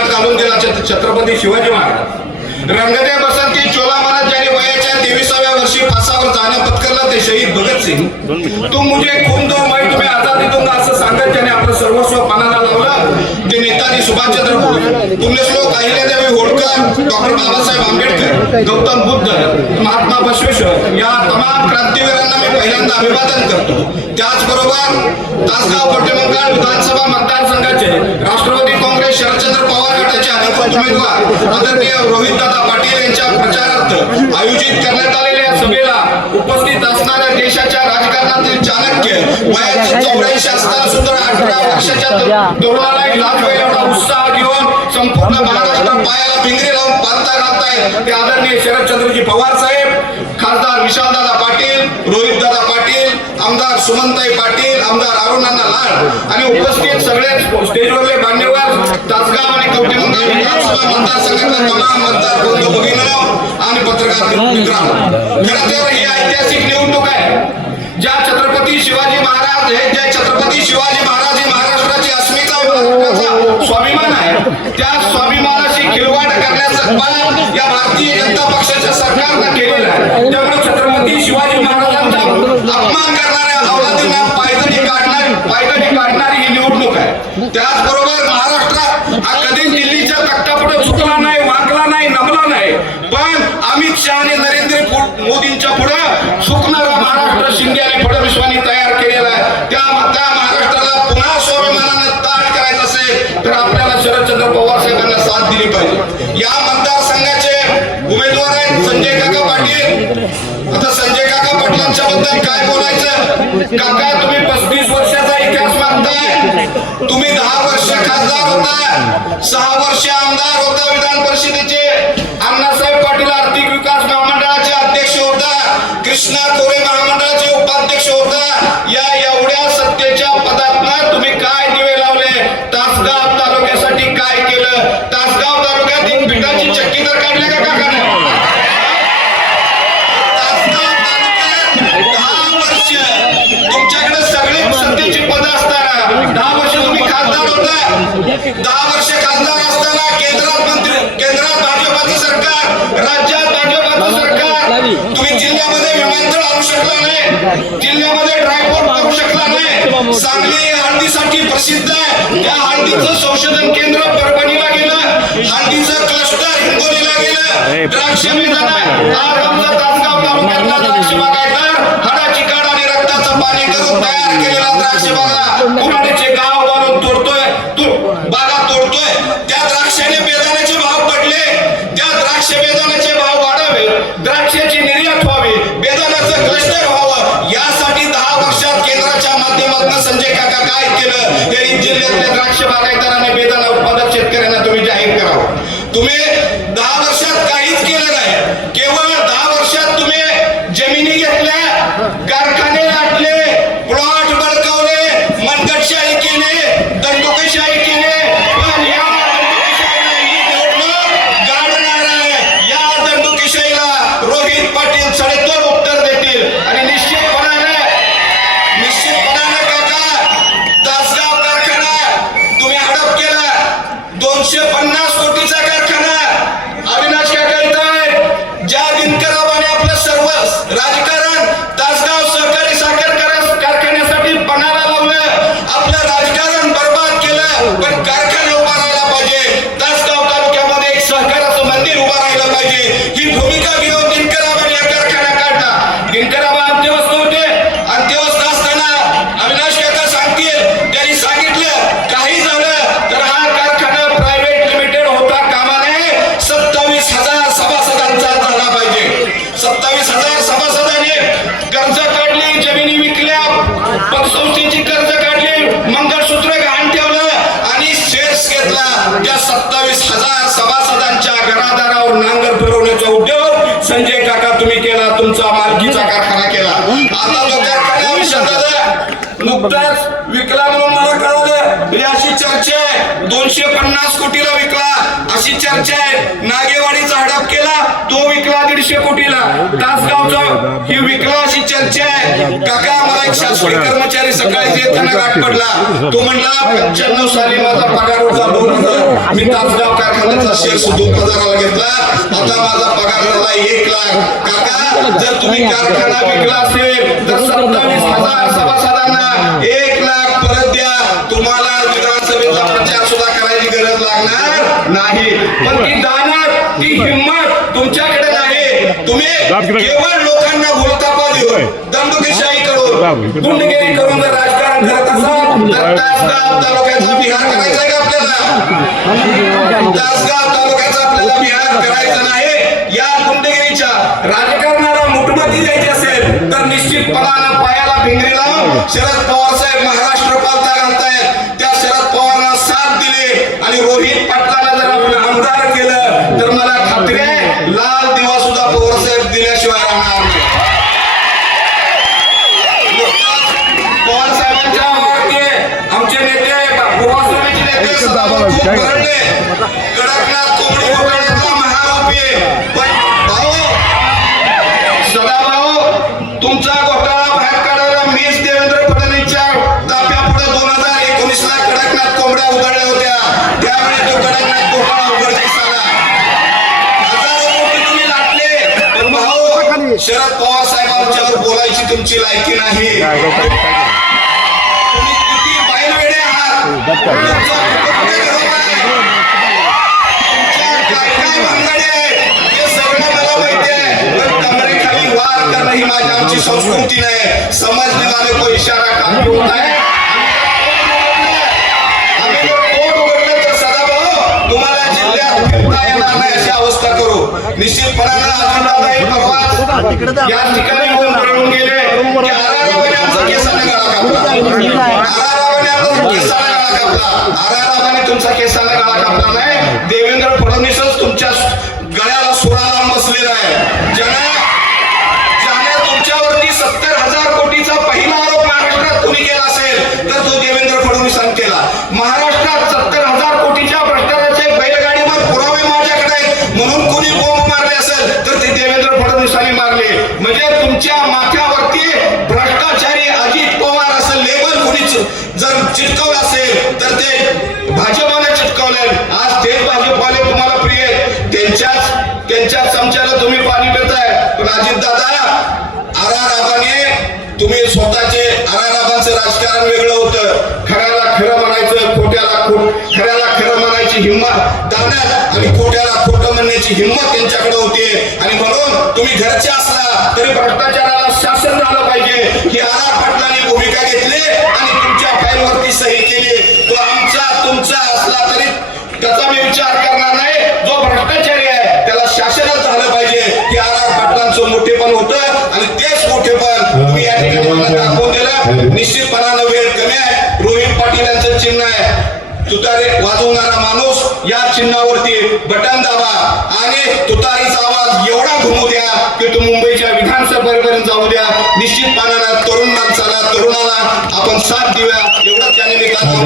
सदस्य वस्तुपाठ घालून दिला छत्रपती शिवाजी महाराज. रंगदे बसंती चोला महाराज ज्याने वयाच्या तेविसाव्या वर्षी फासावर जाणं पत्करला ते शहीद भगतसिंग तू मुझे खून दो मैं तुम्हें आजादी दूंगा असं सांगत त्याने आपलं सर्वस्व पानाला लावलं. ते नेताजी सुभाषचंद्र बोस. पुण्यश्लोक अहिल्यादेवी होळकर डॉक्टर बाबासाहेब आंबेडकर गौतम बुद्ध महात्मा बसवेश्वर या तमाम क्रांतिवीरांना मी पहिल्यांदा अभिवादन करतो. त्याचबरोबर तासगाव कवटेमंकाळ विधानसभा मतदारसंघाचे राष्ट्रवादी काँग्रेस शरदचंद्र पवार गटाचे अधिकृत उमेदवार आदरणीय रोहितदादा पाटील यांच्या प्रचारार्थ आयोजित करण्यात आलेल्या या सभेला उपस्थित असणाऱ्या देशाच्या राजकारणातील चाणक्य वयाचे चौऱ्याऐंशी असताना सुद्धा अठरा वर्षाच्या तरुण- तरुणाला एक लाख वेळ एवढा उत्साह घेऊन संपूर्ण महाराष्ट्र पायाला भिंगरी लावून पालता घालतायत. ते आदरणीय शरदचंद्रजी पवार सुमनताई पाटील आमदार अरुणांना लाड. आणि उपस्थित सगळे स्टेजवरले मान्यवर तासगाव आणि कवटेमंगळ विधानसभा मतदारसंघातल्या तमाम मतदार बंधू भगिनींनो आणि पत्रकार मित्रांनो. खरं तर ही ऐतिहासिक निवडणूक आहे. ज्या छत्रपती शिवाजी महाराज हे जे छत्रपती शिवाजी महाराज हे महाराष्ट्राची अस्मिता स्वाभिमान आहे त्या स्वाभिमानाशी खिलवाड करण्याचं या भारतीय जनता पक्षाच्या सरकारनं केलेलं आहे. त्यामुळे छत्रपती शिवाजी महाराज अपमान करणाऱ्या अवलादींना पायदळी काढणारी पायदळी काढणारी ही निवडणूक आहे त्याचबरोबर महाराष्ट्र हा कधी दिल्लीच्या तख्तापुढे झुकला नाही वाकला नाही नमला नाही पण अमित शहा आणि नरेंद्र पो- मोदींच्या पुढे सुकणारा महाराष्ट्र शिंदे आणि फडणवीसांनी तयार केलेला आहे. त्या त्या महाराष्ट्राला पुन्हा स्वाभिमानाने ताट करायचं असेल तर आपल्याला शरदचंद्र पवार साहेबांना साथ दिली पाहिजे. या मतदारसंघाचे उमेदवार आहेत संजय काका पाटील. आता संजय काका पाटलांच्या बद्दल काय बोलायचं? काका तुम्ही पस्तीस वर्षाचा तुम्ही दहा वर्ष खासदार होता सहा वर्ष आमदार होता विधान परिषदेचे. अण्णासाहेब पाटील आर्थिक विकास महामंडळाचे अध्यक्ष होता. कृष्णा कोरे महामंडळाचे उपाध्यक्ष होता. या एवढ्या सत्तेच्या पदार्थात दहा वर्ष खासदार असताना केंद्रात मंत्री केंद्रात भाजपाचं सरकार राज्यात भाजपाचं सरकार. तुम्ही जिल्ह्यामध्ये विमानतळ आणू शकला नाही. जिल्ह्यामध्ये ड्रायपोर्ट करू शकला नाही. सांगली हळदीसाठी प्रसिद्ध आहे. त्या हळदीचं संशोधन केंद्र परभणीला गेलं. हळदीचं क्लस्टर हिंगोलीला गेलं. द्राक्ष मैदान आमचा तासगाव तालुक्यातला द्राक्ष बागायतदार हाडाची काढ पाणी करून तयार केलेला द्राक्ष बागा. कुराडीचे गाव वरून तोडतोय तो बागा तोडतोय. त्या द्राक्षाने बेदाण्याचे भाव पडले. त्या द्राक्ष बेदाण्याचे भाव वाढावे. द्राक्षाची निर्यात व्हावी. बेदाण्याचं क्लस्टर व्हावं. यासाठी दहा वर्षात केंद्राच्या माध्यमातून संजय काका काय केलं? हे जिल्ह्यातल्या द्राक्ष बागायतदाराने बेदाणा उत्पादक शेतकऱ्यांना तुम्ही जाहीर करावं. तुम्ही दहा वर्षात काहीच केलं नाही. केवळ दहा वर्षात तुम्ही जमिनी घेतल्या कारखाने लाटले प्लॉट बळकावले मनगटशाही केले दंडोकेशाही केले पण या दंडोकेशाहीला ही निवडणूक गाडणार आहे या दंडोकेशाहीला रोहित पाटील सडेतोड उत्तर देतील आणि निश्चितपणाने निश्चितपणाने काका तासगाव कारखाना तुम्ही हडप केला दोनशे पन्नास कोटीचा कारखाना अविनाश काका इथं आहेत ज्या दिनकराबाने आपलं सर्व राजकारण तासगाव सहकारी साखर कारखान्यासाठी बनायला लावलं. आपलं राजकारण बर्बाद केलं पण कारखाना उभा राहिला पाहिजे. तासगाव तालुक्यामध्ये एक सहकाराचं मंदिर उभा राहिलं पाहिजे. ही भूमिका घेऊन दिनकराबाने संस्थेची कर्ज काढली मंगळसूत्र गहाण ठेवलं आणि शेअर्स घेतला. त्या सत्तावीस हजार सभासदांच्या घरादारावर नांगर फिरवण्याचा उद्योग संजय काका तुम्ही केला तुमचा मालकीचा कारखाना केला. आता तो कारखाना नुकताच विकला म्हणून मला कळवा म्हणजे अशी चर्चा आहे. दोनशे पन्नास कोटीला विकला. अशी चर्चा आहे. नागेवाडीचा हडप केला तो विकला दीडशे कोटीला. तासगावचा ही विकला अशी चर्चा आहे. काका मला एक शासकीय कर्मचारी सकाळी येताना गाठ पडला. तो म्हणला पंच्याण्णव साली माझा पगार होता दोन हजार. मी तासगाव कारखान्याचा शेअर दोन हजाराला घेतला. आता माझा पगार झाला एक लाख. काका जर तुम्ही कारखाना विकला असेल तर सत्तावीस हजार सभासदांना एक लाख परत द्या. तुम्हाला विधानसभेचा प्रचार सुद्धा करायची गरज लागणार नाही. पण ती दानत ती हिंमत तुमच्याकडे नाही तुम्ही केवळ लोकांना भूलतापा देऊन दंडुकेशाही करून गुंडगिरी करून जर राजकारण करत असाल तर तासगाव तालुक्याचा विहार करायचा आहे का आपल्याला? तासगाव तालुक्याचा आपल्याला विहार करायचा नाही. या गुंडगिरीच्या राजकारणाला मुठमती द्यायची असेल तर निश्चितपणानं पायाला भिंगरी लावून शरद पवार साहेब महाराष्ट्र पालता घालतायत. दिली आणि रोहित शरद पवार साहेबांच्यावर बोलायची तुमची लायकी नाही. तुम्ही किती बैलवेडे आहात? हे ही माझी आमची संस्कृती नाही. समजने वाले को इशारा काफी होता है तुम्हाला जिल्ह्यात फिरता येणार नाही अशी अवस्था करू. निश्चितपणानं अजितदादाही या ठिकाणी होऊन मिळून गेले की आरारावाने आमचा केसाने गळा कापला आरारावाने आमचा केसाने गळा कापला आरारावाने तुमचा केसाने गळा कापला नाही. देवेंद्र फडणवीसच तुमच्या गळ्याला सुराला बसलेला आहे. ज्याने करते. भाजपाने चिटकवले आज तेच भाजपाले तुम्हाला प्रिय त्यांच्याच त्यांच्याच चमच्याला तुम्ही पाणी पिताय. पण अजित दादा आराराबाने तुम्ही स्वतःचे आराराबांचं राजकारण वेगळं होतं. खऱ्याला खरं म्हणायचं खोट्याला खोट खऱ्याला खरं म्हणायची हिंमत दाण्यात आणि खोट्याला खोटं म्हणण्याची हिंमत त्यांच्याकडे होती. आणि म्हणून तुम्ही घरचे असला तरी भ्रष्टाचाराला शासन झालं पाहिजे. की आर आर पाटलांनी भूमिका घेतली आणि तुमच्या विचार करणार नाही. जो भ्रष्टाचारी आहे त्याला शासनच झालं पाहिजे. की आर आर पाटलांचं मोठेपण होतं आणि तेच मोठेपण तुम्ही या ठिकाणी दाखवून दिलं. निश्चितपणानं वेळ कमी आहे. रोहित पाटील यांचं चिन्ह आहे. तुतारे वाजवणारा माणूस या चिन्हावरती बटन दाबा. आणि तुतारीचा आवाज एवढा घुमू द्या की तो मुंबईच्या विधानसभेपर्यंत जाऊ द्या. निश्चितपणानं तरुण माणसाला तरुणाला आपण साथ देऊया. एवढंच त्या निमित्तानं